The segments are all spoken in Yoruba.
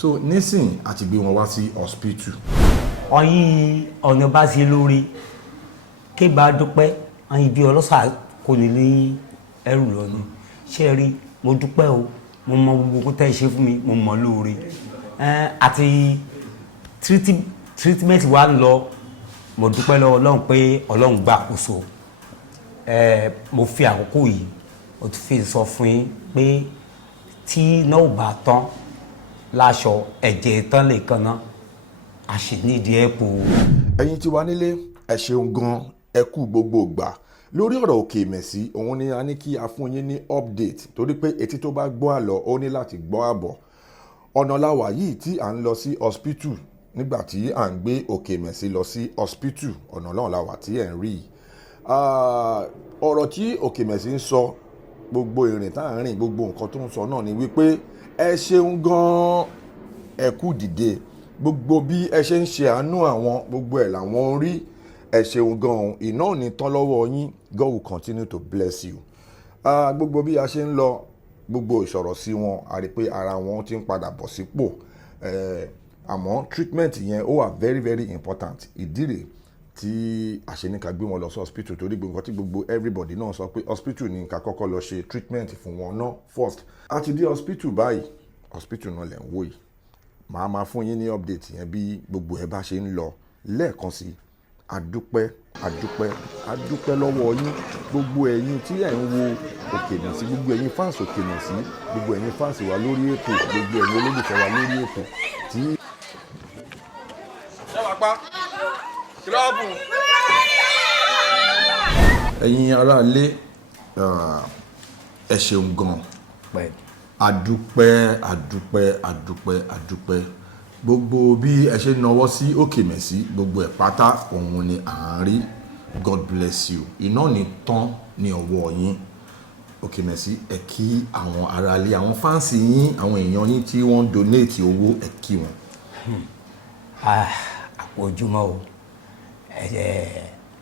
so nísìn àti gbé wọn wá sí hospital. ọyìn ọ̀nà bá ṣe lórí ké bá dúpẹ́ ọyìn bí ọlọ́sà kò ní ẹrù lọ ni ṣé rí mo dúpẹ́ o mo mọ gbogbo tẹ́ ẹ ṣe fún mi mo mọ̀ lóore àti treatment wa ń lọ mo dúpẹ́ lọ́wọ́ Ọlọ́run pé Ọlọ́run gbàkóso mo fi àkókò yìí mo ti fi sọ fún yín pé tí náà ò bá tán láṣọ ẹ̀jẹ̀ tán lè kan náà a sì nídìí ẹ̀ pò. ẹ̀yin tí wà nílé ẹ ṣeun gan ẹ kú gbogbo ìgbà lórí ọ̀rọ̀ Òkèmẹsì òun ni a ní kí a fún yín ní update torí pé etí tó bá gbọ́ àlọ́ ó ní láti gbọ́ àbọ̀ ọ̀nà láwà yìí tí à ń lọ sí hospital nígbà tí à ń gbé Òkèmẹsì lọ sí hospital ọ̀nà náà láwà tí ẹ̀ ń rí ọ̀rọ̀ tí Òkèmẹsì ń sọ gbogbo ìrìn tá à ń rìn gbogbo nǹkan tó ń sọ náà ni wípé ẹ ṣeun gan ẹ kú dìde gbogbo bí ẹ ṣe ń ṣe àánú àwọn gbogbo ẹ̀ làwọn ń rí ẹ ṣeun gan iná ò ní tán lọ́wọ́ yín God will continue to bless you gbogbo bí a ṣe ń lọ gbogbo ìṣòro sí wọn a rí pé ara wọn ti ń padà bọ̀ sípò àmọ́ treatment yẹn ó wà very very important ìdí rèé tí àṣeníkà gbé wọn lọ sí hospital torí gbogbo tí gbogbo everybody náà sọ pé hospital ní ká kọ́kọ́ lọ ṣe treatment fún wọn náà first a ti dé hospital báyìí hospital náà lẹ̀ ń wò yìí màá máa fún yín ní update yẹn bí gbogbo ẹ bá ṣe ń lọ lẹ́ẹ̀kan sí adúpẹ́ lọ́wọ́ yín gbogbo ẹ̀yin tí ẹ̀ ń wo Òkèmẹsì gbogbo ẹ̀yin fans Òkèmẹsì gbogbo ẹ̀yin fans wa lórí ètò gbogbo ẹ̀yin olólùfẹ́ wa lórí ètò tí. ẹ̀yin aráalé ẹ ṣeun gan adúpẹ́ gbogbo bí ẹ ṣe náwó sí Òkèmẹsì gbogbo ẹ̀ pátá òun ni à ń rí God bless you iná ní tán ní ọwọ́ yín Òkèmẹsì ẹ kí àwọn aráalé àwọn fáǹsì yín àwọn èèyàn yín tí wọ́n donate owó ẹ kí wọn. àpòjúmọ́ o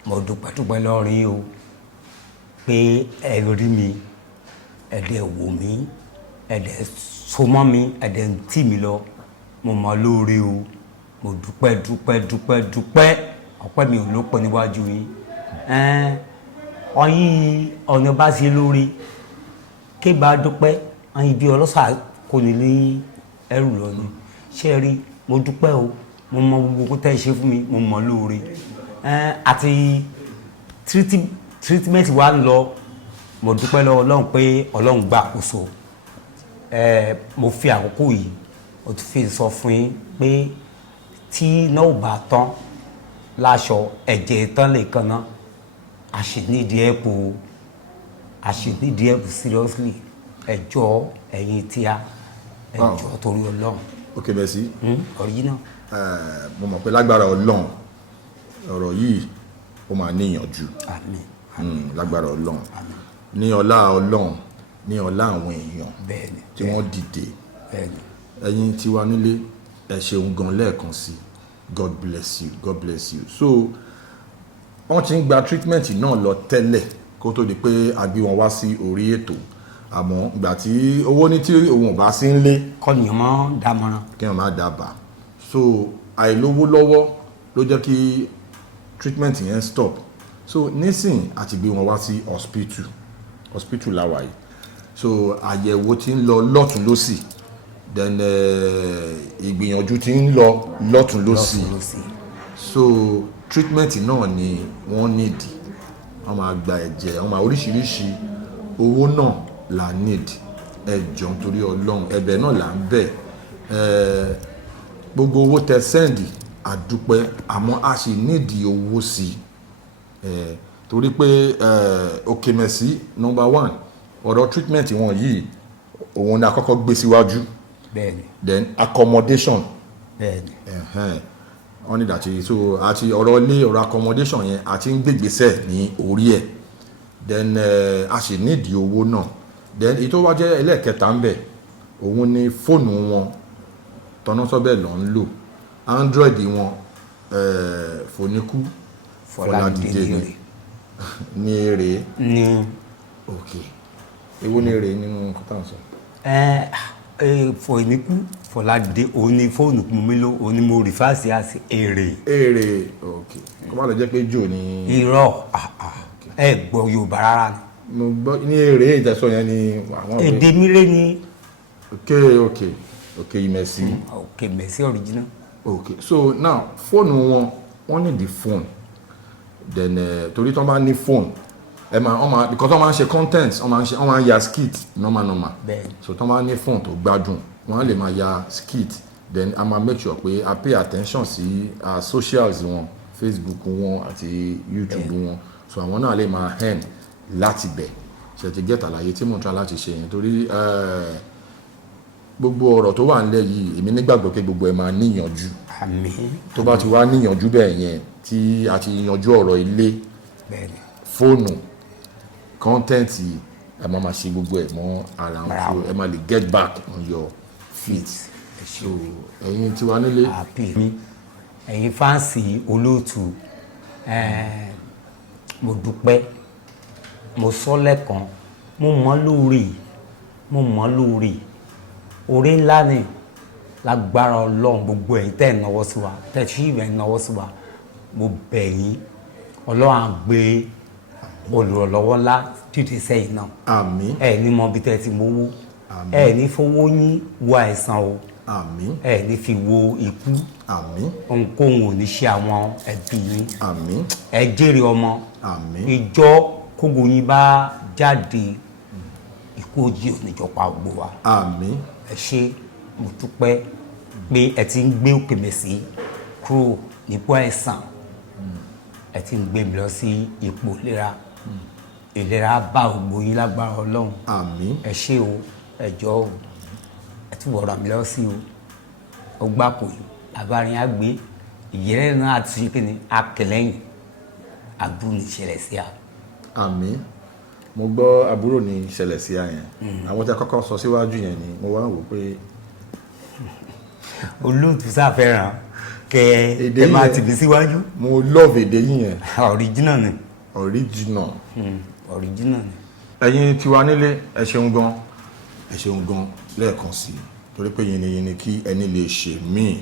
mo dúpẹ́ lọ́rin o pé ẹ rí mi ẹ̀dẹ̀ wò mí ẹ̀dẹ̀ so mọ́ mi ẹ̀dẹ̀ ń tì mí lọ mo mọ lóore o mo dúpẹ́ ọpẹ́ mi ò lópin níwájú yín ọyìn ọ̀nà bá ṣe lórí ké bá dúpẹ́ ọyìn bí ọlọ́sà kò ní ẹrù lọ ni ṣé rí mo dúpẹ́ o mo mọ gbogbo tẹ́ ẹ ṣe fún mi mo mọ lóore àti treatment wa ń lọ mo dúpẹ́ lọ́wọ́ Ọlọ́run pé Ọlọ́run gbàkóso mo fi àkókò yìí mo ti fi sọ fún yín pé tí náà ò bá tán láṣọ ẹ̀jẹ̀ tán lè kan náà a sì nídìí ẹ̀ pò seriously ẹjọ́ ẹ̀yin tí a ẹjọ́ torí Ọlọ́run. Òkèmẹsì original. mo mọ̀ pé lágbára Ọlọ́run ọ̀rọ̀ yìí ó máa níyànjú lágbára Ọlọ́run ní ọlá Ọlọ́run ní ọlá àwọn èèyàn tí wọ́n dìde ẹ̀yin tí wà nílé ẹ ṣeun gan lẹ́ẹ̀kan sí God bless you so wọ́n ti ń gba treatment náà lọ tẹ́lẹ̀ kó tó di pé a gbé wọn wá sí orí ètò àmọ́ ìgbà tí owó ní tí òun ò bá sí ń lé kọ́nìyàn máa ń dámọ̀ràn kí wọ́n máa dábàá so àìlówó lọ́wọ́ ló jẹ́ kí treatment yẹn stop so nísìn àti gbé wọn wá sí hospital láwa yìí so àyẹ̀wò ti ń lọ lọ́tún lọ́sì then ìgbìyànjú ti ń lọ lọ́tún lọ́sì so treatment náà ni wọ́n need wọ́n máa gba ẹ̀jẹ̀ wọ́n máa oríṣiríṣi owó náà la need ẹ jọ̀ọ́ nítorí Ọlọ́run ẹ̀bẹ̀ náà là ń bẹ̀ gbogbo owó tẹ sẹ́ndì àdúpẹ́ àmọ́ a sì nídìí owó sí i torí pé Òkèmẹsì number one ọ̀rọ̀ treatment wọn yìí òun ni àkọ́kọ́ gbé síwájú then accommodation wọ́n ní dàtí so àti ọ̀rọ̀ ilé ọ̀rọ̀ accommodation yẹn àti ń gbègbèsẹ̀ ní orí ẹ̀ then a sì nídìí owó náà then èyí tó wá jẹ́ ẹlẹ́ẹ̀kẹta ń bẹ̀ òun ni fóònù wọn tọ́násọ́bẹ̀ lọ ń lò Android wọn Fóníkú Fọládìde ní èrè ok èwo ní èrè nínú nǹkan tá à ń sọ. Fòyìnìkú Fọládé òun ni fóònù mi ló òun ni mo rí fáàsì àti èrè. ok kó má lọ jẹ́ pé jò ní. irọ́ ẹ gbọ́ Yorùbá rárá ni. mo gbọ́ ní èrè ìtẹ̀sọ́ yẹn ni àwọn. èdè mire ni. ok Mercy. ok Mercy original. ok so now fóònù wọ́n ní the phone then torí tó bá ní phone ẹ máa because wọ́n máa ń ṣe content wọ́n máa ń ya skit normal so tó máa ní phone tó gbádùn wọ́n á lè máa ya skit then a máa make sure pé a pay attention sí socials wọn Facebook wọn àti YouTube wọn so àwọn náà lè máa earn láti bẹ̀ ṣe ti get àlàyé tí mo ń tra láti ṣe yẹn torí gbogbo ọ̀rọ̀ tó wà nílẹ̀ yìí èmi nígbàgbọ́ pé gbogbo ẹ̀ máa níyànjú tó bá ti wá níyànjú bẹ́ẹ̀ yẹn tí a ti yanjú ọ̀rọ̀ ilé fóònù kọ́ńtẹ́ǹtì ẹ máa ṣe gbogbo ẹ̀ mọ́ ara wọn so ẹ máa lè get back on your feet so ẹ̀yin tí wà nílé. ẹ̀yin fáǹsì Olóòtú mo dúpẹ́ mo sọ lẹ́ẹ̀kan mo mọ̀ lórí orí ńlá ni lágbára Ọlọ́run gbogbo ẹ̀yin tẹ́ ẹ̀ náwó sí wa tẹ́ ẹ̀ ṣí ìwẹ̀ náwó sí wa mo bẹ̀ yín Ọlọ́run á gbé olùrànlọ́wọ́ ńlá dìde sẹ́yìn náà. àmín. ẹ ní mọ bí tẹ́ ti mówó. àmín. ẹ ní fowó yín wo àìsàn o. àmín. ẹ ní fi wo ikú. àmín. ohunkóhun ò ní ṣe àwọn ẹbí yín. àmín. ẹ jèrè ọmọ. àmín. ìjọ kógo yín bá jáde ikú òjì ò ní jọ pa gbogbo wa. àmín. ẹ ṣé mo dúpẹ́ pé ẹ ti ń gbé Òkè Mercy kúrò nípò àìsàn ẹ ti ń gbé mi lọ sí ipò ìlera bá ògbó yín lágbára Ọlọ́run. àmín. ẹ ṣé o ẹ jọ̀ọ́ o ẹ túbọ̀ ràn mí lọ sí o ó gbà pò yìí àbárin á gbé ìyẹ́rẹ́ náà àti ṣe kíni akẹlẹ́yìn àbúrò ní ìṣẹ̀lẹ̀ sí a. àmín. mo gbọ́ àbúrò ní ìṣẹ̀lẹ̀ sí a yẹn àwọn tí a kọ́kọ́ sọ síwájú yẹn ni mo wá wò pé. Olóòtú sáfẹ́ràn kẹ ẹ máa tìbí síwájú. mo love èdè yín yẹn. original ni. original. original ni. ẹ̀yin tí wà nílé ẹ ṣeun gan lẹ́ẹ̀kan sí i torí pé yìnyín kí ẹni lè ṣe míì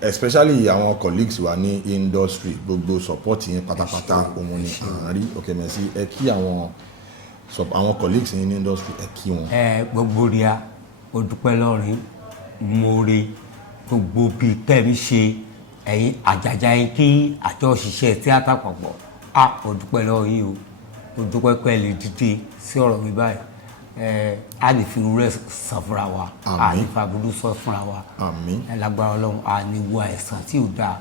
especially àwọn colleagues wa ní industry gbogbo support yẹn pátápátá òun ni àárí Òkè Mercy ẹ kí àwọn colleagues yẹn ní industry ẹ kí wọn. gbogbo rí a ó dúpẹ́ lọ́rin mo rí gbogbo bíi kẹ́mi ṣe ẹ̀yin àjàjà yín kí àjọ òṣìṣẹ́ tíátà pọ̀pọ̀ ó dúpẹ́ lọ́wọ́ yìí o ó dúpẹ́ pẹ́ lè dìde sí ọ̀rọ̀ mi báyìí a lè fi rúrẹ́ sọ fúnra wa a lè fa burú sọ fúnra wa lágbára Ọlọ́run a ní wo àìsàn tí ò dáa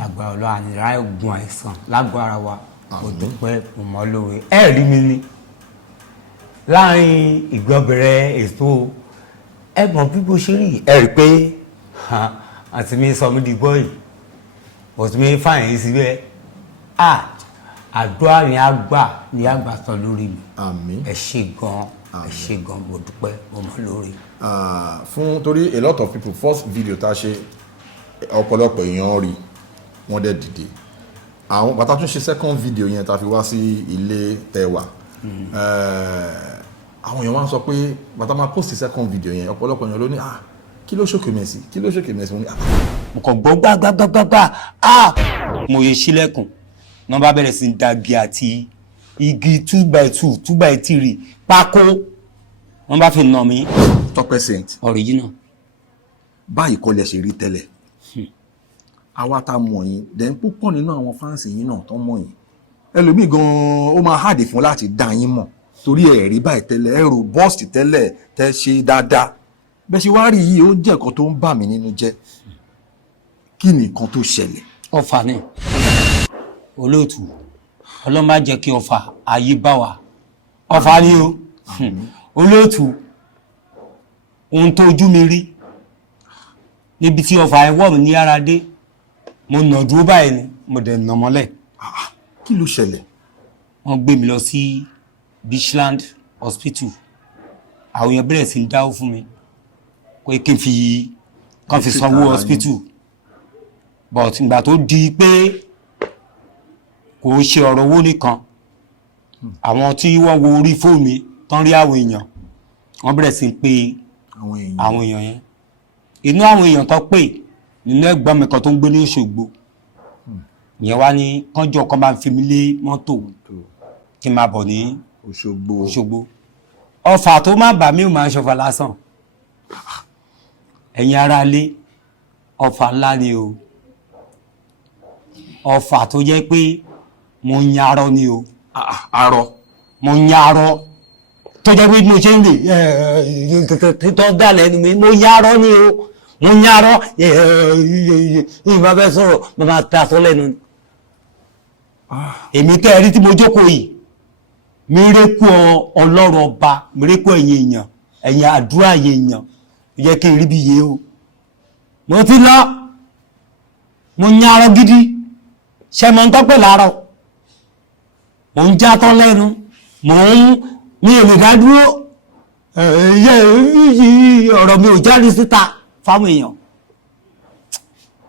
lágbára Ọlọ́run a ní ráyè gun àìsàn lágbára wa ó dúpẹ́ mọ́ lóore ẹ rí mi ní láàrin ìgbọ́bẹ̀rẹ̀ ètò ẹ mọ̀ bí mo ṣe rí ẹ rí pé àti mi sọ mi di bọ́ọ̀lì bọ̀tí mi fàyàn yìí síbẹ̀ àdúrà ni àgbà tán lórí mi ẹ ṣé gan mo dúpẹ́ mo mọ̀ lórí. fún torí a lot of people first video tá a ṣe ọ̀pọ̀lọpọ̀ èèyàn rí wọ́n dẹ̀ dìde àwọn bàtà tún ṣe second video yẹn tá a fi wá sí ilé tẹwà àwọn èèyàn wá ń sọ pé bàtà máa post second video yẹn ọ̀pọ̀lọpọ̀ èèyàn ló ní kí ló ṣòkè Mercy mo ní mo kàn gbọ́ gbàgbàgbàgbà mo yẹ sílẹ̀kùn náà bá bẹ̀rẹ̀ sí dàgì àti igi 2x2 2x3 pákó wọ́n bá fi nà mí. Tọ́pẹ́ Saint original. báyìí kọ́ lẹ ṣe rí tẹ́lẹ̀ àwa tá mọ̀ yín then púpọ̀ nínú àwọn fáǹsì yín náà tó mọ̀ yín ẹlòmíì gan-an ó máa hàdì fún láti dá yín mọ̀ torí ẹ̀ rí báyìí tẹ́lẹ̀ ẹ̀ rò bọ́ọ̀sì tẹ́lẹ̀ tẹ́ ṣe dáadáa bẹ́ẹ̀ ṣe wá rí yìí ó jẹ́ nǹkan tó ń bà mí nínú jẹ́ kí ni nǹkan tó ṣẹlẹ̀. ọfà ni Olóòtú Ọlọ́run má jẹ́ kí ọfà ayé bá wa ọfà ni o Olóòtú ohun tó ojú mi rí níbi tí ọfà ẹwọ́ mi ní ara dé mo nà dúró báyìí ni mo dẹ̀ nà mọ́lẹ̀. kí ló ṣẹlẹ̀. wọ́n gbé mi lọ sí Beachland Hospital àwọn èèyàn bẹ̀rẹ̀ sí ń dáwó fún mi pé kí n fi sanwó hospital but ìgbà tó di pé kò ṣe ọ̀rọ̀ owó nìkan àwọn tí wọ́n wo orí fóònù mi tán rí àwọn èèyàn wọ́n bẹ̀rẹ̀ sí pé àwọn èèyàn yẹn inú àwọn èèyàn tó pè nínú ẹ̀gbọ́n mi kan tó ń gbé ní Òṣogbo ìyẹn wá ní kánjọ kan bá ń fi mí lé mọ́tò kí n máa bọ̀ ní Òṣogbo ọfà tó má bà mí ò máa ń ṣọfà lásán ẹ̀yin ará ilé ọfà ńlá ni o ọfà tó jẹ́ pé mo ń yarọ ni o mo ń yarọ tó jẹ́ pé mo ṣe ń lè tó dà lẹ́nu mi mo yarọ ni o mo ń yarọ ìbá bẹ́ sọ̀rọ̀ mo máa ta sọ lẹ́nu ni èmi tẹ́ ẹ rí tí mo jókòó yìí mi rékú Ọlọ́run ọba mi rékú ẹ̀yin èèyàn ẹ̀yin àdúrà èèyàn yẹ kí n rí bí yé o mo ti lọ mo ń yarọ gidi ṣe mo ń tọ́pẹ̀ láàárọ̀ mo ń já tán lẹ́nu mo ń ní èlè dádúró ọ̀rọ̀ mi ò jáde síta fáwọn èèyàn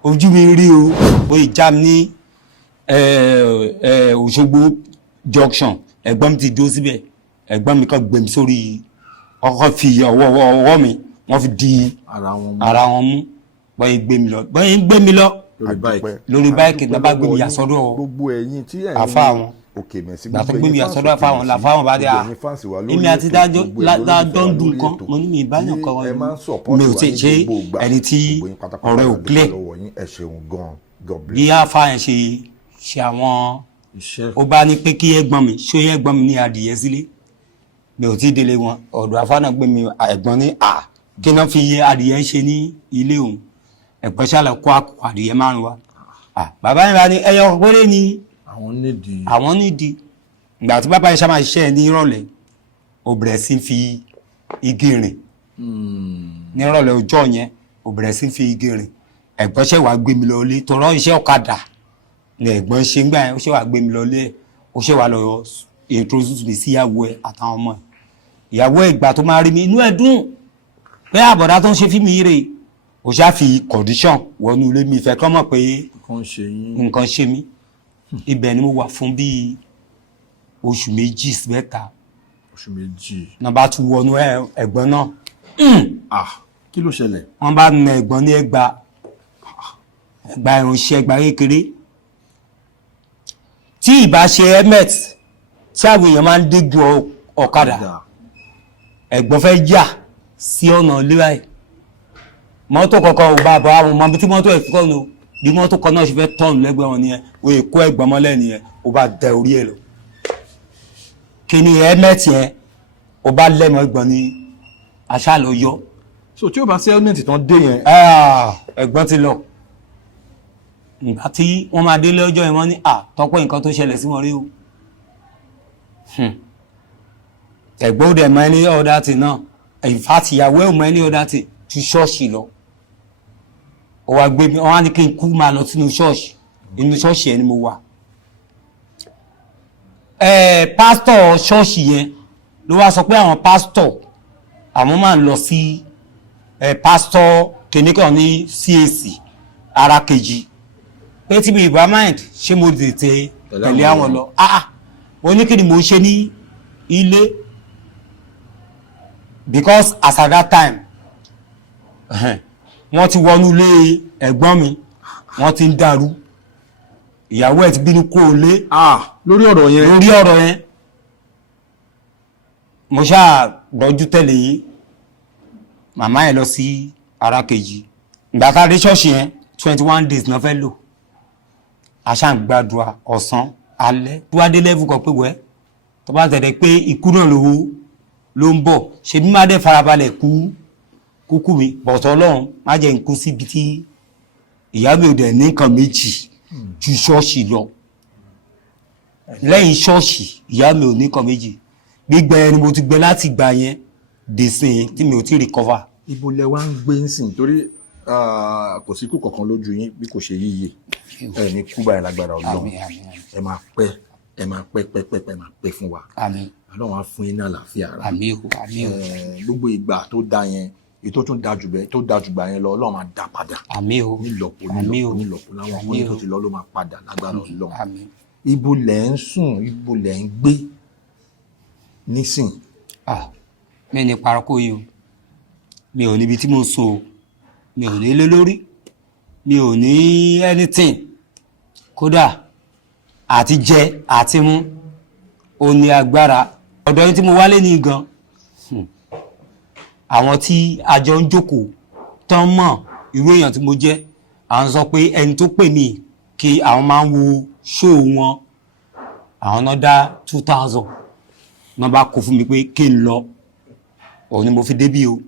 ojú mi rí o ó ìjà ní Òṣogbo junction ẹ̀gbọ́n mi ti dúró síbẹ̀ ẹ̀gbọ́n mi kan gbẹ̀mí sórí ọkọ̀ fi ọwọ́ mi wọ́n fi di ara wọn mú bọ́yìn gbé mi lọ lórí báyìí náà bá gbé mi yà sọ́dọ̀ gbogbo ẹ̀yin tí ẹ̀ ń àfa wọn gbàtọ́ gbé mi yà sọ́dọ̀ àfa wọn làfa wọn bá dé à èmi àti dájọ́ ń dùn kan mo ní mi ìbáyọ̀ kan wọn mi ò ti ṣe ẹni tí ọ̀rẹ́ ò clear bí àfa yẹn ṣe àwọn ó bá ní pé kí ẹ̀gbọ́n mi ṣó ẹ̀gbọ́n mi ní adìyẹ sílé mi ò tí délé wọn ọ̀dọ̀ àfa náà gbé mi ẹ̀gbọ́n ní kí náà fi yẹ adìyẹ ṣe ní ilé òun ẹ̀gbọ́n ṣàlẹ̀ kó àkókò adìyẹ márùn wa bàbá yẹn bá ní ẹyọ péré ni àwọn nídìí ìgbà tí bàbá yẹn ṣá máa ṣiṣẹ́ ní ìrọ̀lẹ́ ó bẹ̀rẹ̀ sí fi igi rìn ní ìrọ̀lẹ́ ọjọ́ yẹn ó bẹ̀rẹ̀ sí fi igi rìn ẹ̀gbọ́n ṣe wàá gbé mi lọ ilé tọrọ iṣẹ́ ọ̀kadà ni ẹ̀gbọ́n ṣe ń gbà yẹn ó ṣe wàá gbé mi lọ ilé ó ṣe wàá lọ introduce mi sí ìyàwó ẹ̀ àtàwọn ọmọ ẹ̀ ìyàwó ẹ̀ ìgbà tó máa rí mi inú ẹ̀ dùn pé àbọ̀dá tó ń ṣe fíìmù yìí rè ó ṣáà fi condition wọnú ilé mi ìfẹ́ kọ́ mọ̀ pé nǹkan ṣe mí ibẹ̀ ni mo wà fún bíi oṣù méjì sí mẹ́ta náà bá tún wọnú ẹ̀gbọ́n náà kí ló ṣẹlẹ̀ wọ́n bá na ẹ̀gbọ́n ní ẹgbà ìránṣẹ́ ẹgbà kékeré tí ìbá ṣe helmet tí àwọn èèyàn máa ń dégun ọ̀kadà ẹ̀gbọ́n fẹ́ yà sí ọ̀nà léwà ẹ̀ mọ́tò kọ̀ọ̀kan ò bá bọ̀ àwọn ọmọ tí mọ́tò ẹ̀ fi kọ́nu bí mọ́tò kan náà ṣe fẹ́ tọ́ọ̀nù lẹ́gbẹ̀ẹ́ wọn nìyẹn o yẹ kó ẹ̀gbọ́n mọ́lẹ̀ nìyẹn o bá dẹ orí ẹ̀ lọ kí ni helmet yẹn o bá lẹ́mọ̀ ẹ̀gbọ́n ní aṣá lọ yọ. so tí o bá sí helmet tán dé yẹn. ẹ̀gbọ́n ti lọ ìgbà tí wọ́n máa délé ọjọ́ yẹn wọ́n ní tọ́pọ̀ nǹkan tó ṣẹlẹ̀ sí wọn rí o ẹ̀gbọ́n ò dẹ̀ mọ ẹni ọ̀dà tì náà ìfàtìyàwó ẹ̀ mọ ẹni ọ̀dà tì ju ṣọ́ọ̀ṣì lọ ó wá gbé mi wọ́n á ní kí n kú máa lọ sínú ṣọ́ọ̀ṣì inú ṣọ́ọ̀ṣì yẹn ni mo wà pásítọ̀ ṣọ́ọ̀ṣì yẹn ló wá sọ pé àwọn pásítọ̀ àwọn máa ń lọ sí pásítọ̀ kìnìkan ní CAC ara kejì pé tí mi ìbá mind ṣé mo tètè tẹ̀lé àwọn lọ wọ́n ní kí ni mo ṣe ní ilé because as at that time wọ́n ti wọnú ilé ẹ̀gbọ́n mi wọ́n ti ń dàrú ìyàwó ẹ̀ ti bínú kúrò lé lórí ọ̀rọ̀ yẹn mo ṣáà gbọ́jú tẹ̀lé yìí màmá ẹ̀ lọ sí ara kejì ìgbà tá a dé ṣọ́ọ̀ṣì yẹn 21 days náà fẹ́ lò àṣà ń gbàdúrà ọ̀sán alẹ́ tó wá dé lẹ́fù kan pé wẹ́ tó bá tẹ̀lé pé ikú náà ló ń bọ̀ ṣe bí má dé farabalẹ̀ kúkú mi bọ̀tọ̀ ọlọ́run má jẹ́ nkú síbi tí ìyá mi ò dẹ̀ ní nǹkan méjì ju ṣọ́ọ̀ṣì lọ lẹ́yìn ṣọ́ọ̀ṣì ìyá mi ò ní nǹkan méjì gbígbẹ ẹni mo ti gbẹ láti gbà yẹn dèsìn tí mi ò tí recover. ibo lẹ wá ń gbé ń sìn torí kò sí kú kankan lójú yín bí kò ṣe yíyẹ ẹ ní kú báyìí lágbára Ọlọ́run ẹ máa pẹ́ fún wa Ọlọ́run á fún yín ní àlàáfíà ara gbogbo ìgbà tó da yẹn ètò tó dájú gbà yẹn lọ Ọlọ́run máa dá padà nílọ́pọ̀ láwọn ọkùnrin tó ti lọ ló máa padà lágbára Ọlọ́run ibo lẹ ń sùn ibo lẹ ń gbé nísìn. mi ní parako yìí o mi ò níbi tí mo sùn o, mi ò ní ilé lórí, mi ò ní anything, kódà àti jẹ àti mú ó ní agbára. ọ̀dọ̀ yín tí mo wálé ní gan àwọn tí a jọ ń jókòó tán mọ̀ irú èèyàn tí mo jẹ́, àwọn sọ pé ẹni tó pè mí kí àwọn máa ń wo ṣóò wọn, àwọn náà dá 2000 náà bá kó fún mi pé kí n lọ, òun ni mo fi débí o.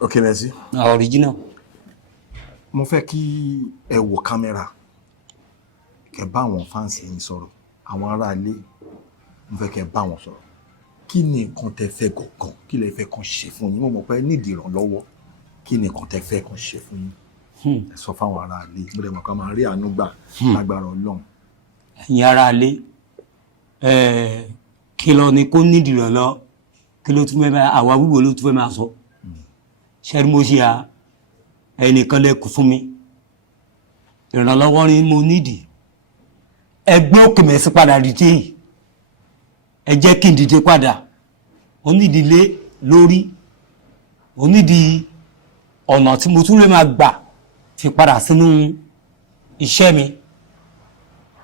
ok merci. Original. mo fẹ́ kí ẹ wo kámẹ́rà kẹ́ bá àwọn fáǹsì yín sọ̀rọ̀, àwọn aráalé mo fẹ́ kẹ́ bá wọn sọ̀rọ̀. kí ni nǹkan tẹ́ fẹ́ gangan, kí lẹ fẹ́ kàn ṣe fún yín? mo mọ̀ pé nídìí ìrànlọ́wọ́, kí ni nǹkan tẹ́ fẹ́ kàn ṣe fún yín? ẹ sọ fáwọn aráalé, mo dẹ̀ mọ̀ ká máa rí àánú gbà lágbára Ọlọ́run. ẹ̀yin aráalé kí lọ ni kó nídìí ìrànlọ́, kí ló tún fẹ́ máa àwa wíwo ló tún fẹ́ máa sọ. ṣẹ́rí mo ṣe à ẹnìkan lẹ́kùn fún mi, ìrànlọ́wọ́ ni mo nídìí. ẹgbẹ́ òkè mẹ́sì padà dìde, ẹ jẹ́ kí n dìde padà. mo nídìí ilé lórí, mo nídìí ọ̀nà tí mo tún lè máa gbà fi padà sínú iṣẹ́ mi.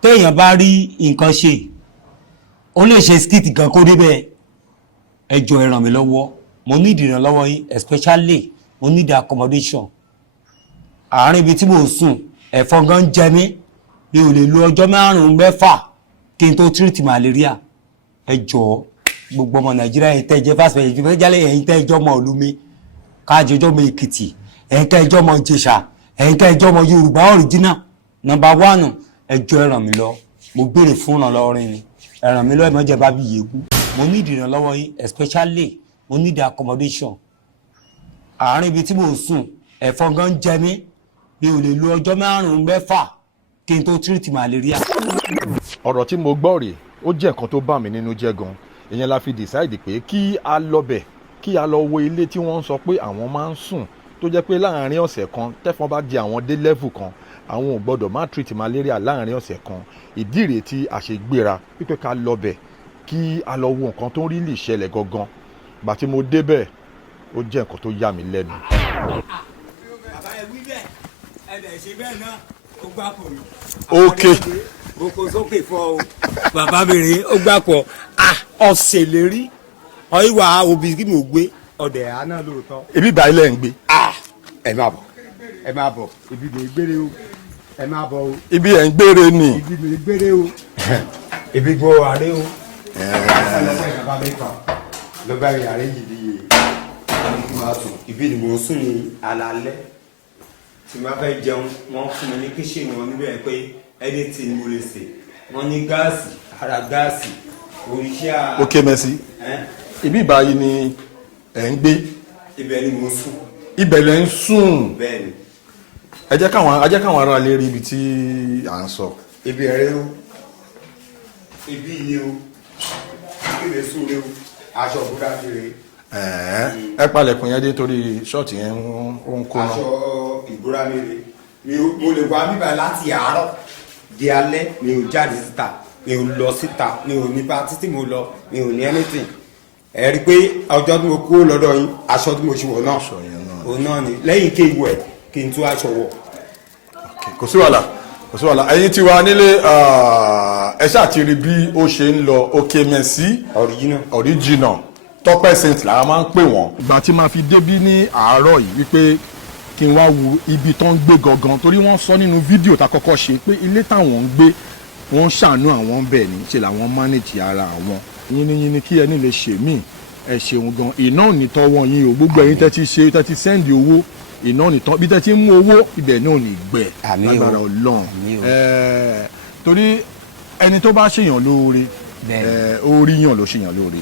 téèyàn bá rí nǹkan ṣe, ó lè ṣe skit gan kó débẹ̀. ẹ jọ̀ọ́ ẹ ràn mí lọ́wọ́, mo nídìí ìrànlọ́wọ́ yín, especially mo nídìí accommodation. àárín ibi tí mo sùn ẹ̀fọn gan jẹ mí, mi ò lè lo ọjọ́ 5-6 kí n tó treat malaria. ẹ jọ̀ọ́ gbogbo ọmọ Nàìjíríà yìí tẹ́ jẹ́ fásitì ẹ̀yìn jálẹ̀ ẹ̀yìn tẹ́ ẹjọ́ mọ ìlú mi, káàjọjọ́ mọ Èkìtì, ẹ̀yìn tẹ́ ẹjọ́ mọ Ìjẹ̀ṣà, ẹ̀yìn tẹ́ ẹjọ́ mọ Yorùbá original. number 1, ẹ jọ̀ọ́ ẹ ràn mí lọ, mo béèrè fún ìrànlọ́wọ́ rin ni, ẹ ràn mí lọ, ẹ má jẹ́ bá bí yẹ̀kú. mo ní ìrànlọ́wọ́ yín, especially mo ní accommodation. àárín ibi tí mo sùn ẹ̀fọn gan jẹ mí, mi ò lè lo ọjọ́ 5-6 kí n tó treat malaria. ọ̀rọ̀ tí mo gbọ́ rèé, ó jẹ́ nǹkan tó bà mí nínú jẹ́ gan. ìyẹn la fi decide pé kí a lọ bẹ̀, kí a lọ wo ilé tí wọ́n ń sọ pé àwọn máa ń sùn, tó jẹ́ pé láàárín ọ̀sẹ̀ kan tẹ́fọn bá di àwọn dé level kan, àwọn ò gbọ́dọ̀ má treat malaria láàárín ọ̀sẹ̀ kan. ìdí rèé tí a ṣe gbéra wípé ká lọ bẹ̀ kí a lọ wo nǹkan tó rí lè ṣẹlẹ̀ gangan. gbà tí mo débẹ̀, ó jẹ́ nǹkan tó yà mí lẹ́nu. bàbá ẹ wí bẹ́ẹ̀ ẹ dẹ̀ ṣe bẹ́ẹ̀ náà ó gbà pọ̀ mi. ok mo kò sókè fọ o bàbá mi rèé ó gbà pọ̀ ọ̀sẹ̀ lè rí ọ̀ìwà òbí kí mo gbé ọ̀dẹ̀ àná lóòótọ́. ibi ìgbà ilẹ̀ ń gbé. ẹ máa bọ̀ ibi lè gbére o, ẹ máa bọ̀ o. ibi ẹ̀ ń gbére ni. ibi lè gbére o. ibi gbọ́ àárẹ̀ o. bàbá mi kàn ló bá rí àárẹ̀ yìí bí yé ibi ni mo sùn ní alaalẹ́ tí máa fẹ́ jẹun wọ́n fún mi ní kíṣìnì wọn níbẹ̀ pé anything mo lè sè, wọ́n ní gáàsì, ara gáàsì oríṣẹ́ ok merci. ibi ìbáyìí ni ẹ̀ ń gbé. ibẹ̀ ni mo sùn. ibẹ̀ lẹ̀ ń sùn. bẹ́ẹ̀ ni. ẹ jẹ́ káwọn ará lè rí ibi tí à ń sọ. ibi ẹ̀rẹ́ o, ibi ilé o, ibi lè sùn lé o, aṣọ òbúra fi rè é. ẹ palẹ̀kùn yẹn dé torí ṣọ́ọ̀tì yẹn ń kó náà. aṣọ ìbúra mi rè, mo lè wá bíbá láti àárọ̀ di alẹ́, mi ò jáde síta, mi ò lọ síta, mi ò ní pátí tí mo lọ, mi ò ní anything. ẹ rí i pé ọjọ́ tí mo kúrò lọ́dọ̀ yín, aṣọ tí mo ṣe wọ̀ náà òun náà ni, lẹ́yìn kí n wẹ̀ kí n tún aṣọ wọ̀. kò sí wàhálà ẹ̀yin tí wà nílé ẹ ṣáà ti rí bí ó ṣe ń lọ. ok merci. original Tọ́pẹ́ Saint làwọn máa ń pè wọ́n. ìgbà tí màá fi débí ní àárọ̀ yìí wípé kí n wá wo ibi tó ń gbé gangan, torí wọ́n sọ nínú fídíò tá kọ́kọ́ ṣe pé ilé táwọn ń gbé wọ́n ṣàánú àwọn bẹ́ẹ̀ ní ṣe làwọn manage ara àwọn. yínníyínní kí ẹni lè ṣe míì, ẹ ṣeun gan. iná ò ní tọ́wọ́ yín o, gbogbo ẹ̀yin tẹ́ ti sẹ́ndì owó, iná ò ní tọ́ bí tẹ́ ti ń mú owó ibẹ̀ náà ò ní gbẹ lágbára Ọlọ́run. torí ẹni tó bá ṣèyàn lóore orí yàn ló ṣèyàn lóore.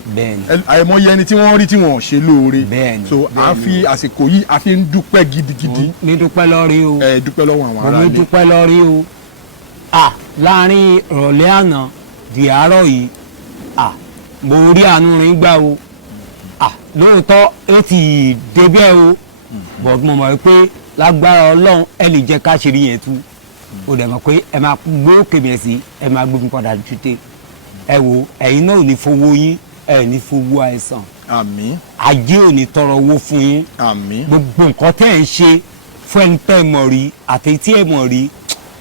àìmọye ẹni tí wọ́n rí tí wọ́n ṣe lóore. so à ń fi àsìkò yìí a fi ń dúpẹ́ gidigidi. mi dúpẹ́ lọ́rí o. dúpẹ́ lọ́wọ́ àwọn aráàlú. mi dúpẹ́ lọ́rí o. láàrin ìrọ̀lẹ́ àná di àárọ̀ yìí mo rí àánú rìn gbà o. lóòótọ́ ó ti débẹ̀ o but mo mọ̀ pé lágbára Ọlọ́run ẹ lè jẹ́ ká ṣe rí yẹn tú. o dẹ̀ mọ̀ pé ẹ máa gbé òkè mi sí, ẹ máa gbé mi padà dùté. ẹ wo ẹ̀yin náà ò ní fowó yín, ẹ ní fowó àìsàn. àmín ajé ò ní tọrọ owó fún yín àmín gbogbo nǹkan tẹ́ ẹ̀ ń ṣe fún ẹni tẹ́ ẹ mọ̀ rí àti tí ẹ mọ̀ rí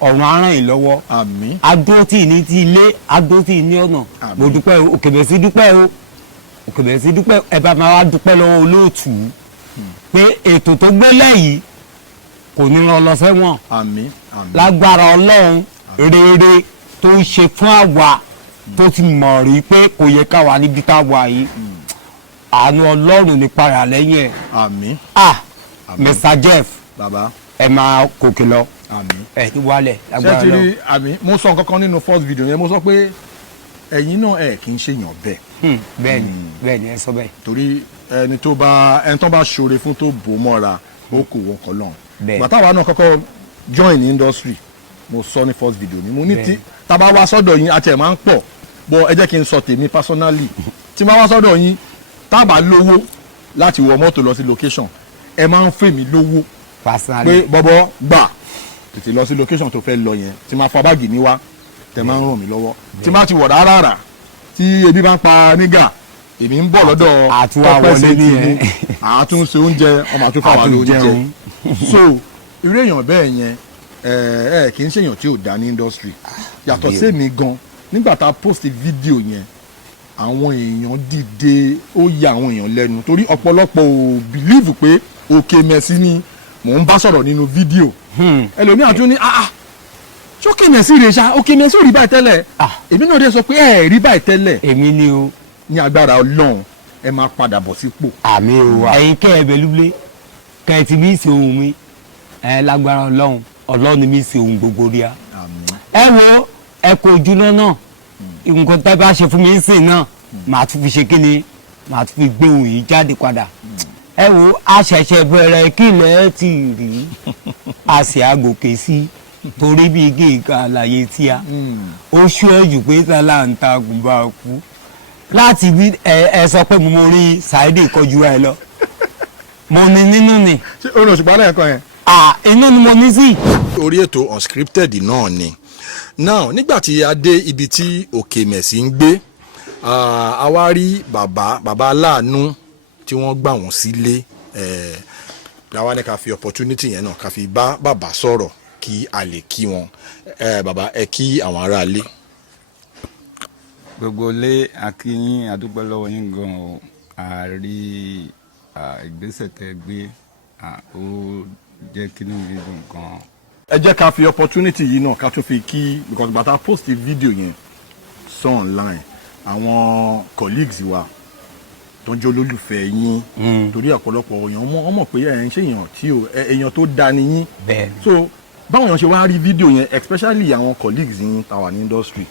ọ̀run á ràn yín lọ́wọ́ àmín adótì ní ti ilé adótì ní ọ̀nà Àmín. mo dúpẹ́ o òkè bẹ̀rẹ̀ sí dúpẹ́ o òkè bẹ̀rẹ̀ sí dúpẹ́ ẹ bá máa wá dúpẹ́ lọ́wọ́ olóòtú pé ètò tó gbélé yìí kò ní rán lọ sẹ́wọ̀n àmín àmín lágbára ọlọ́run rere tó ń ṣe fún àwa tó ti mọ̀ rí pé kò yẹ ká wà níbi ká wà yìí àánú ọlọ́run ní para lẹ́yìn ẹ̀ àmín Àmín. Mr. Jeff bàbá ẹ máa gòkè lọ àmín. ẹ ti wálẹ̀ ṣé lágbára ti rí ọlọ́run. àmín mo sọ nǹkan kan nínú first video yẹn mo sọ pé ẹ̀yin náà ẹ̀ kì í ṣèyàn bẹ́ẹ̀ bẹ́ẹ̀ni ẹ sọ bẹ́ẹ̀. torí ẹni tó bá ṣoore fún tó bò mọ́ra ó kò wọ́n kọ́ lọ́hùn. Bẹ́ẹ̀. gbàtà wa náà kọ́kọ́ join ní industry mo sọ ní first video mi mo ní tí Bẹ́ẹ̀. tá bá wá sọ́dọ̀ yín àti ẹ̀ máa ń pọ̀ bọ́ ẹ jẹ́ kí n sọ tèmi personally tí máa wá sọ́dọ̀ yín tá a bá lówó láti wọ mọ́tò lọ sí location ẹ máa ń fẹ́ mi lówó pé personally bọ́bọ́ gbà tètè lọ sí location tó fẹ́ lọ yẹn tí máa fa báàgì mi wá tẹ máa ń ràn mí lọ́wọ́ tí máa ti wọ̀ rárá tí ebi bá ń pa nígà èmi ń bọ̀ lọ́dọ̀ àtúwà wọlé nìyẹn. àtúnṣe oúnjẹ ọmọ àtúfà wà lóúnjẹ Àtúnjẹun. so irú èèyàn bẹ́ẹ̀ yẹn kì í ṣèyàn tí ò dá ní industry yàtọ̀ sí èmi gan nígbà tá a post fídíò yẹn àwọn èèyàn dìde ó ya àwọn èèyàn lẹ́nu torí ọ̀pọ̀lọpọ̀ ò bìlíìfù pé Òkè Mẹ́sì ni mò ń bá sọ̀rọ̀ nínú fídíò ẹlòmíràn tún ní ṣé Òkè Mẹ́sì rè ṣá Òkè Mẹ́sì ò rí báyìí tẹ́lẹ̀ èmi náà dé sọ pé ẹ rí báyìí tẹ́lẹ̀ èmi ni o ní agbára Ọlọ́run ẹ máa padà bọ̀ sípò. àmì o ẹ̀yin kẹ́ ẹ bẹ̀lúblé kẹ́ ẹ ti bí ìsìn ohun mi ẹ lágbára ọlọ́run ọlọ́run ni mi ìsìn ohun gbogbo rí a. àmín ẹ wo ẹ kò jùlọ náà nǹkan tẹ́ bá ṣe fún mi ń sìn náà màá tún fi ṣe kí ni màá tún fi gbé ohun yìí jáde padà ẹ wo a ṣẹ̀ṣẹ̀ bẹ̀rẹ̀ kí ilẹ̀ ti rí a sì àgòkè sí torí bí igi ìka àlàyé tí a ó ṣú ẹ jù pé tálà ń ta àgùnbà kú láti bí ẹ sọ pé mo rí Saheed kọjú ẹ lọ mo ní nínú ni ṣé orin òṣùpá náà ẹ̀kọ́ yẹn. inú ni mo ní sí. orí ètò unscripted náà ni now nígbà tí a dé ibi tí Òkè Mẹ́sì ń gbé a wá rí bàbá aláàánú tí wọ́n gbà wọ́n sílé àwa ní ká fi opportunity yẹn náà ká fi bá bàbá sọ̀rọ̀ kí a lè kí wọn bàbá ẹ kí àwọn aráalé. gbogbo ilé akínyìn adúpẹ́ lọ́wọ́ yín gan o àárí ìgbésẹ̀ tẹ́ gbé ó jẹ́ kínú mi dùn gan. ẹ jẹ́ ká fi opportunity yìí náà ká tún fi kí because bàtà post video yẹn sọ online àwọn colleagues wa tó ń jẹ́ olólùfẹ́ yín torí ọ̀pọ̀lọpọ̀ èèyàn ọmọ pé ẹ̀ ń ṣe èèyàn tí èèyàn tó da ni yín so báwọn èèyàn ṣe wá rí fídíò yẹn especially àwọn colleagues yín tá wà ní industry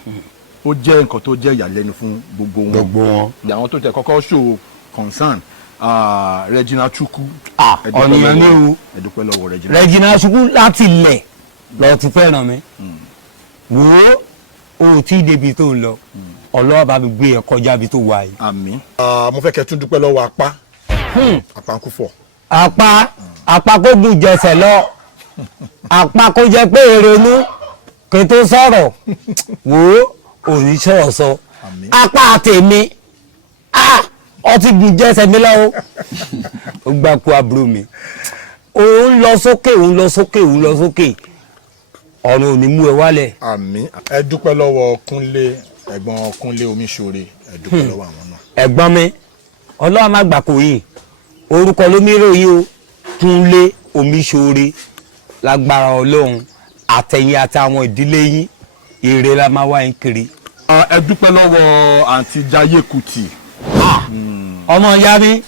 ó jẹ́ nǹkan tó jẹ́ ìyàlẹ́nu fún gbogbo wọn àwọn tó tẹ kọ́kọ́ show concern Regina Chukwu ọ̀nìyàn ní o ẹ dúpẹ́ lọ́wọ́ Regina Chukwu láti ilẹ̀ lọ ti fẹ́ràn mi wò ó ò tí ì débi tó ń lọ ọlọ́wọ́ bá mi gbé ẹ kọjá bí tó wà yìí. àmín. mo fẹ́ kẹ́ tún dúpẹ́ lọ́wọ́ apá ń kú fọ̀. apá kó gùn jẹsẹ̀ lọ apá kó jẹ pé èrènú kí tó sọ̀rọ̀ wò ó òní sọ̀rọ̀ sọ apá tèmi ọtí gùn jẹsẹ̀ mi lọ́wọ́ ó gbà kú àbúrò mi òun lọ sókè ọ̀run ò ní mú ẹ wálẹ̀. àmín. ẹ dúpẹ́ lọ́wọ́ Kúnlé ẹ̀gbọ́n Kúnlé Omíṣore ẹ dúpẹ́ lọ́wọ́ àwọn náà. ẹ̀gbọ́n mi ọlọ́wọ́ má gbà kó yìí orúkọ ló mi ròyìn o Kúnlé Omíṣore lágbára Ọlọ́run àtẹ̀yìn àtàwọn ìdílé yín ire la máa wá yín kiri. ẹ dúpẹ́ lọ́wọ́ àǹtí Jaiye Kuti. ọmọ ìyá mi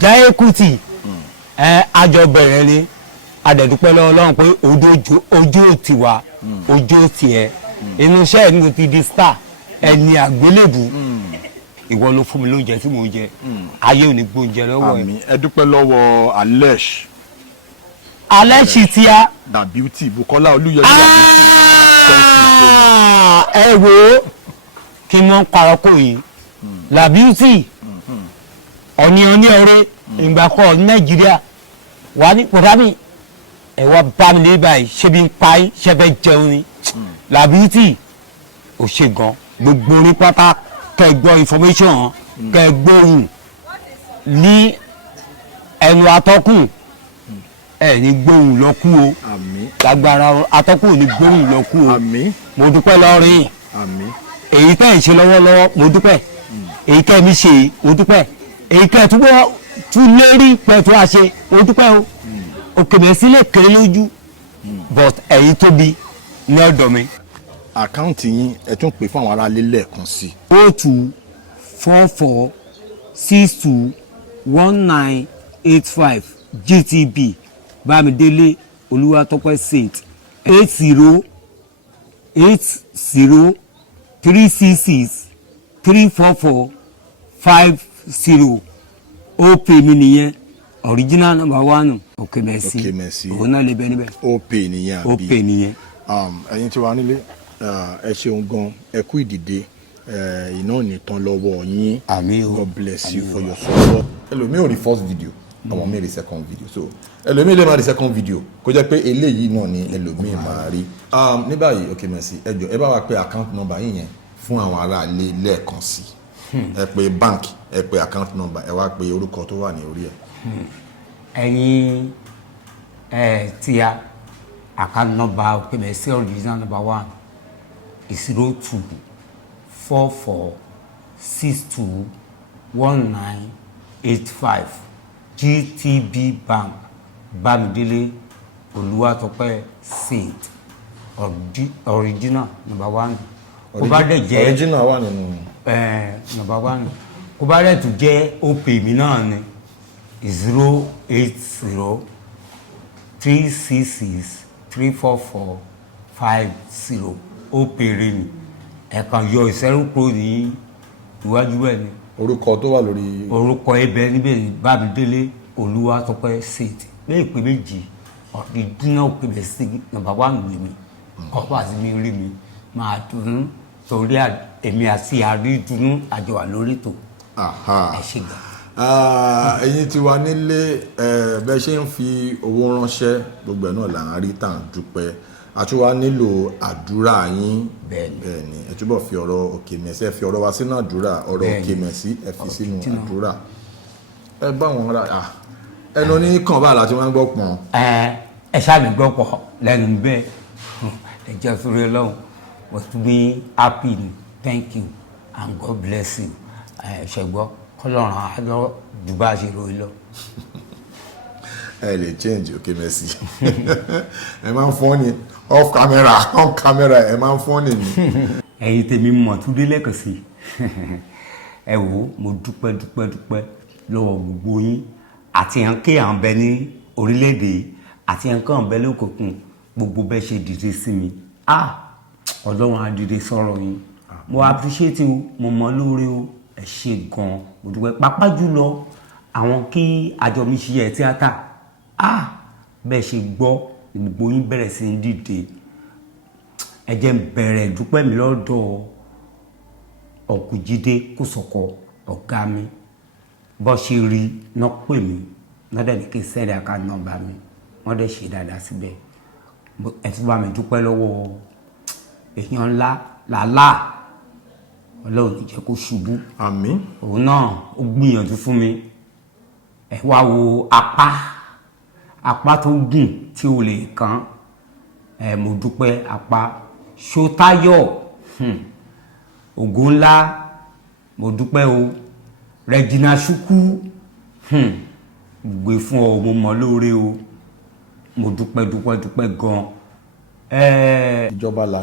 Jaiye Kuti àjọ bẹ̀rẹ̀ ni adẹ̀dúpẹ́ lọ́wọ́ Ọlọ́run pé ojú ò ti wá ojú ò ti ẹ̀ inú iṣẹ́ ẹ̀ ní ti di star ẹni àgbélébù ìwọ ló fún mi lóúnjẹ tí mò ń jẹ ayé ò ní gbóúnjẹ lọ́wọ́ ẹ̀. àmín. ẹ dúpẹ́ lọ́wọ́ Alesh tíá. Da Beauty Bukola Olúyọlé Da Beauty. ẹ wo kí wọ́n parọ́ kò yìí Da Beauty ọ̀nìyàn ní ọ̀rẹ́ ìgbà kan ní Nàìjíríà wà ní pọ̀dámì ẹ wá bá mi lé báyìí ṣé bí ń pa yín ṣe fẹ́ jẹun ni Da Beauty ò ṣe gan gbogbo orí pátá kẹ́ gbọ́ information kẹ́ gbóhùn ní ẹnu atọ́kùn ẹ ní gbóhùn lọ kú o àmín lágbára atọ́kùn ní gbóhùn lọ kú o àmín mo dúpẹ́ lọ́rin àmín èyí tẹ́ ẹ̀ ṣe lọ́wọ́lọ́wọ́ mo dúpẹ́ èyí tẹ́ mi ṣe mo dúpẹ́ èyí tẹ́ túbọ̀ tún lérí pẹ̀tù àṣẹ mo dúpẹ́ o òkèmẹ̀ sílẹ̀ kéré lójú but ẹ̀yin tóbi ní ọ̀dọ̀ mi. àkáǹtì yín ẹ tún pè fún àwọn aráalé lẹ́ẹ̀kan sí i. 0244621985 GTB Bámidélé Olúwatópẹ́ Saint 8036634450 ó pè mí nìyẹn original number 1 òkè mẹ́sì òun náà lè bẹ níbẹ̀ ó pè nìyẹn ó pè nìyẹn. ẹ̀yin tí wàá nílé ẹ ṣeun gan ẹ kú ìdìde iná ò ní tán lọ́wọ́ yín. àmín o God bless you for your support. ẹlòmíì ò rí first video àwọn mi rí second video so ẹlòmíì lè máa rí second video kó jẹ́ pé eléyìí náà ni ẹlòmíì máa rí. ní báyìí ok merci ẹ jọ̀ọ́ ẹ bá wa pè account number yín yẹn fún àwọn aráalé lẹ́ẹ̀kan sí ẹ pè bank ẹ pè account number ẹ wá pè orúkọ tó wà ní orí ẹ. ẹ̀yin tí a account number ok merci original number 1 is 0244621985 GTB Bank Bámidélé Olúwatópẹ́ Saint original number 1 kó bá dẹ̀ jẹ́ original wà nínú number 1 kó bá dẹ̀ tún jẹ́ ó pè mí náà ni 08036634450 ó pèrè ni ẹ̀kan yọ ìṣẹ́rù kúrò ní iwájú ẹ̀ ni. orúkọ tó wà lórí. orúkọ ibẹ̀ níbẹ̀ ni Bámidélé Olúwatópẹ́ Saint bẹ́ẹ̀ pé méjì ọ̀dìdínà òpè bẹ̀ sí number 1 lè mi kọ́pọ̀ àti mi rí mi máa dùnú torí èmi àti àrídùnú àjọwà lórí tó ẹ ṣe gbà. ẹ̀yin tí wà nílé bẹ́ẹ̀ ṣe ń fi owó ránṣẹ́ gbogbo ẹ̀ náà là ń rí tá à ń dúpẹ́ àti wá nílò àdúrà yín bẹ́ẹ̀ni ẹ túbọ̀ fi ọ̀rọ̀ òkè mẹ́sì ẹ fi ọ̀rọ̀ wá sínú àdúrà ọ̀rọ̀ òkè mẹ́sì ẹ fi sínú àdúrà ẹ bá wọn ra ẹnu ní kàn bá láti wọn gbọ́ pọ̀n. ẹ ṣáàbì gbọ́ pọ̀ lẹ́nu bẹ́ẹ̀ ẹ jẹ́ sórí ọlọ́run but to be happy thank you and God bless you ṣẹ̀gbọ́ kọ́lọ́run àádọ́ jù bá a ṣe ròyìn lọ. ẹ lè change òkè mẹ́sì ẹ máa ń fọ́ ni off camera ẹ máa ń fọ́ ni. ẹ̀yin tèmi mọ̀ tún dé lẹ́ẹ̀kan sí ẹ wò mo dúpẹ́ lọ́wọ́ gbogbo yín àti àǹkè à ń bẹ ní orílẹ̀-èdè àti àǹkè à ń bẹ lókùnkùn gbogbo bẹ́ẹ̀ ṣe dìde sí mi ọlọ́run á dìde sọ̀rọ̀ yín mo appreciate o mo mọ lóore o ẹ ṣe gan mo dúpẹ́ pápá jùlọ àwọn kí àjọ mi ṣe tíátà bẹ́ẹ̀ ṣe gbọ́ gbogbo yín bẹ̀rẹ̀ sí ní dìde ẹ jẹ́ n bẹ̀rẹ̀ dúpẹ́ mi lọ́dọ̀ Ọ̀kùjídé Kòsọ́kọ́ ọ̀gá mi bọ́ ṣe rí náà pè mí náà dẹ̀ ní kí n sẹ́ẹ̀dì àkáǹtì nọ́mbà mi wọ́n dẹ̀ ṣe dáadáa síbẹ̀ ẹ tún bá mi dúpẹ́ lọ́wọ́ èèyàn ńlá làálà ọlọ́run ní jẹ́ kó ṣubú àmín òun náà ó gbìyànjú fún mi ẹ wá wo apá tó gùn tí o lè kàn mo dúpẹ́ apá Ṣótáyọ̀ ògo ńlá mo dúpẹ́ o Regina Ṣúkú gbé fún ọ mo mọ̀ lóore o mo dúpẹ́ gan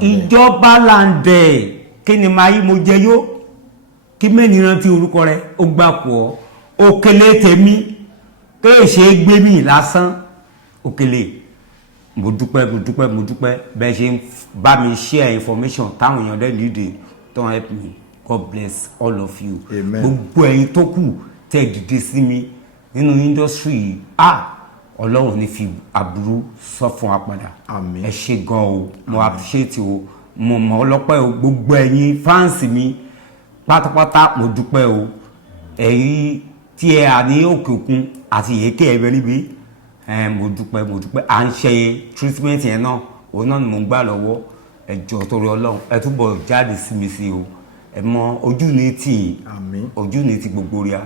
ìjọba làǹdẹ̀ kí ni máa yí mo jẹ yó kí mẹ́ni rántí orúkọ rẹ ó gbà pọ̀ Òkèlè tèmi kéèṣe gbé mi lásán Òkèlè mo dúpẹ́ bẹ́ẹ̀ ṣe ń bá mi share information táwọn èèyàn dẹ́ nídìí don't help me God bless all of you gbogbo ẹ̀yin tó kù tẹ́ dìde sí mi nínú industry yìí ọlọ́run ní fi aburú sọ fún wa padà ẹ ṣe gan o mo appreciate o mo mọ ọlọ́pẹ́ o gbogbo ẹ̀yin fáǹsì mi pátápátá mo dúpẹ́ o ẹ̀yin tí ẹ à ní òkè òkun àti ìyẹ́kẹ́ ẹ̀rẹ́ níbi mo dúpẹ́ à ń ṣe treatment yẹn náà òun náà ni mo ń gbà lọ́wọ́ ẹ jọ̀ọ́ torí ọlọ́run ẹ túbọ̀ jáde sí mi sí o ẹ mọ ojú ní tì ojú ní ti gbogbo rí a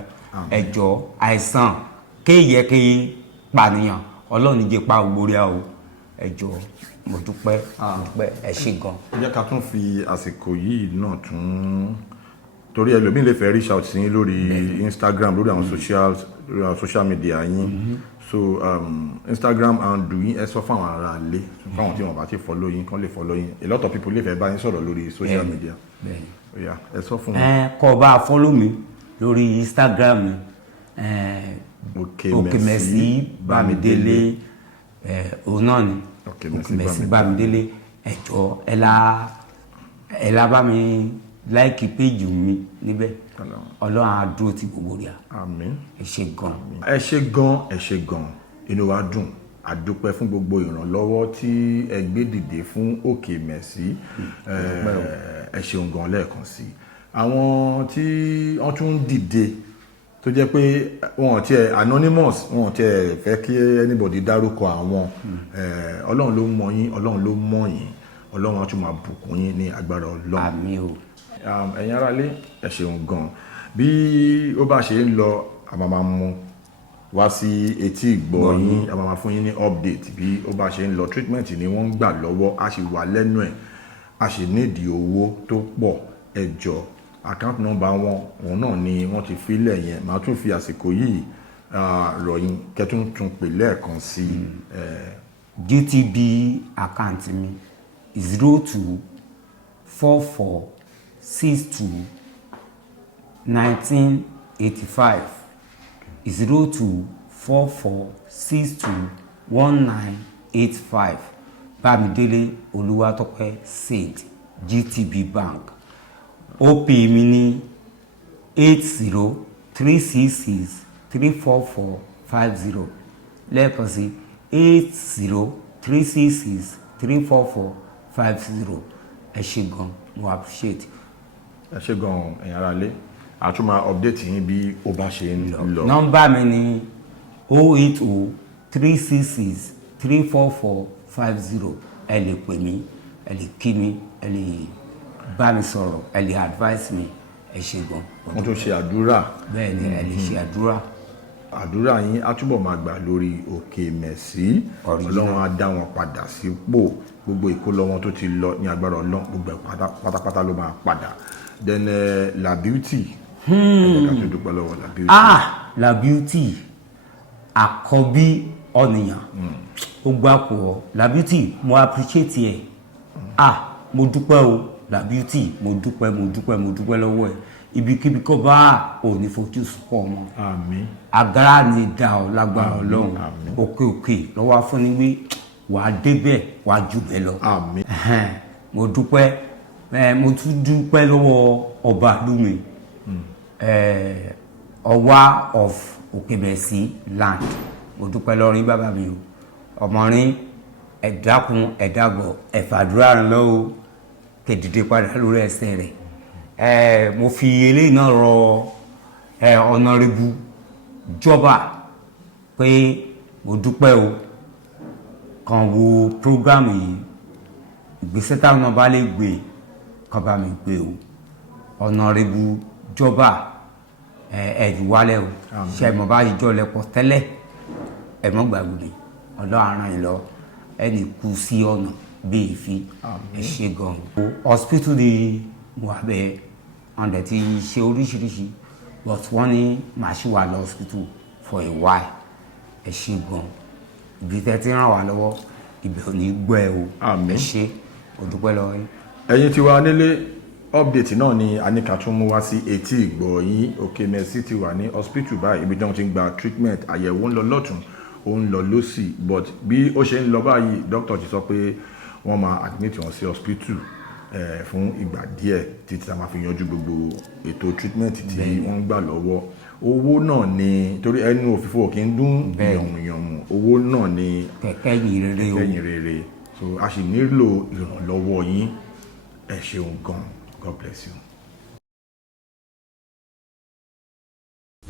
ẹ jọ̀ọ́ àìsàn kéèyẹ kéè pànìyàn ọlọ́run ní jẹ́ pa ògbórí àwọ̀ ẹ jọ̀ọ́ mo dúpẹ́ ẹ ṣé gan. ẹ jẹ́ ká tún fi àsìkò yìí náà tún torí ẹlòmíì lè fẹ́ reach out sí yín lórí Instagram lórí àwọn social media yín so Instagram handle yín ẹ sọ fún àwọn ará ilé fáwọn tí wọn bá ti follow yín kán lè follow yín a lot of people lè fẹ́ bá yín sọ̀rọ̀ lórí social media ẹ sọ fún wọn. kó bá follow mi lórí Instagram Òkèmẹsì Bámidélé òun náà ni Òkèmẹsì Bámidélé ẹ jọ̀ọ́ ẹ la bá mi láìkì péjì mi níbẹ̀ ọlọ́run á dúró ti gbogbo rẹ̀ àmín ẹ ṣé gan. ẹ ṣé gan inú wa dùn a dúpẹ́ fún gbogbo ìrànlọ́wọ́ tí ẹ gbé dìde fún Òkèmẹsì ẹ ṣeun gan lẹ́ẹ̀kan sí àwọn tí wọ́n tún dìde tó jẹ́ pé wọn ti anonymous wọn ti fẹ́ kí anybody dárúkọ àwọn ọlọ́run ló mọ yín ọlọ́run ló mọ̀ yín ọlọ́run á tún máa bùkún yín ní agbára ọlọ́run. àmín o. ẹ̀yin aráalé ẹ ṣeun gan bí ó bá ṣe ń lọ a máa mú wá sí etí ìgbọ́ yín a máa fún yín ní update bí ó bá ṣe ń lọ treatment ni wọ́n ń gbà lọ́wọ́ a sì wà lẹ́nu ẹ̀ a sì nídìí owó tó pọ̀ ẹ jọ̀ọ́ account number wọn òun náà ni wọ́n ti filẹ̀ yẹn màá tún fi àsìkò yìí ròyìn kẹ́tún tún pè lẹ́ẹ̀kan sí GTB account mi 0244621985 0244621985 Bámidélé Olúwatópẹ́ Said GTB Bank OP mi ní 8036634450 lẹ́ẹ̀kan sí 8036634450 ẹ ṣé gan mo appreciate. ẹ ṣé gan ẹ̀yin aráalé a tún máa update yín bí ó bá ṣe ń lọ. nọ́mbà mi ní 08036634450 ẹ lè pè mí ẹ lè kí mi ẹ lè bá mi sọ̀rọ̀ ẹ lè advice mi ẹ ṣé gan. wọ́n tún ṣe àdúrà. bẹ́ẹ̀ ni ẹ lè ṣe àdúrà. àdúrà yín á túbọ̀ máa gbà lórí Òkèmẹsì ọlọ́run á dá wọn padà sípò gbogbo ìkólọ wọn tó ti lọ ní agbára ọlọ́run gbogbo pátápátá ló máa padà then La Beauty ẹ̀ka tó dúpẹ́ lọ́wọ́ La Beauty. La Beauty àkọ́bí ọ̀nìyàn ó gbà pọ̀ La Beauty mo appreciate ẹ̀ mo dúpẹ́ o La Beauty mo dúpẹ́ lọ́wọ́ ẹ̀ ibikíbi kó bá ò ní fojú sùpọ̀ ọmọ àmín agbára ni dá ọ lágbára ọlọ́run òkè lọ́wọ́ fún ni wí wàá débẹ̀ wàá jù bẹ́ẹ̀ lọ àmín mo dúpẹ́ mo tún dúpẹ́ lọ́wọ́ ọba lumi Ọwá of Òkèmẹsì land mo dúpẹ́ lọ́rin bàbá mi o ọmọrin ẹ̀dákun ẹ̀dàgbọ̀ ẹ̀fàdúrà rẹ̀ lọ́wọ́ kẹ̀dìdè padà lórí ẹsẹ̀ rẹ̀ mo fi eléyìí náà rọ Honorable Jọba pé mo dúpẹ́ o kàn wo program yìí ìgbésẹ̀ táwọn náà bá lè gbé kàn bá mi gbé o Honorable Jọba ẹ̀ẹ́dì wálẹ̀ o ṣe mo bá yíjọ́ lẹ́pọ̀ tẹ́lẹ̀ ẹ̀mọ́ gbàgbé ọlọ́run àrùn yìí lọ ẹni kú sí ọ̀nà bí èéfín ẹ ṣé gan. hospital ni mo wà bẹ́ẹ̀ ọ̀ndẹ̀ ti ṣe oríṣiríṣi but wọ́n ní màá ṣì wà lọ hospital for a while ẹ ṣé gan ibi tẹ́ ti ràn wá lọ́wọ́ ibẹ̀ ò ní gbọ́ ẹ o ẹ ṣé o dúpẹ́ lọ́wọ́ yín. ẹ̀yin tí wà nílé update náà ni anika tún mú wá sí etí ìgbọ́ yín Òkèmẹsì ti wà ní hospital báyìí ibi tí wọ́n ti ń gba treatment àyẹ̀wò ń lọ lọ́tún ó ń lọ lọ́sì but bí ó ṣe ń lọ báyìí doctor ti sọ pé wọ́n máa admit wọn sí hospital fún ìgbà díẹ̀ títí tá a máa fi yanjú gbogbo ètò treatment tí wọ́n ń gbà lọ́wọ́ owó náà ni torí ẹnu òfìfo kì í dún yànmùyànmù owó náà ni kẹ̀kẹ́ yìn rere so a sì nílò ìrànlọ́wọ́ yín ẹ ṣeun gan God bless you.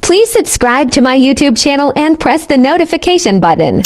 Please subscribe to my YouTube channel and press the notification button.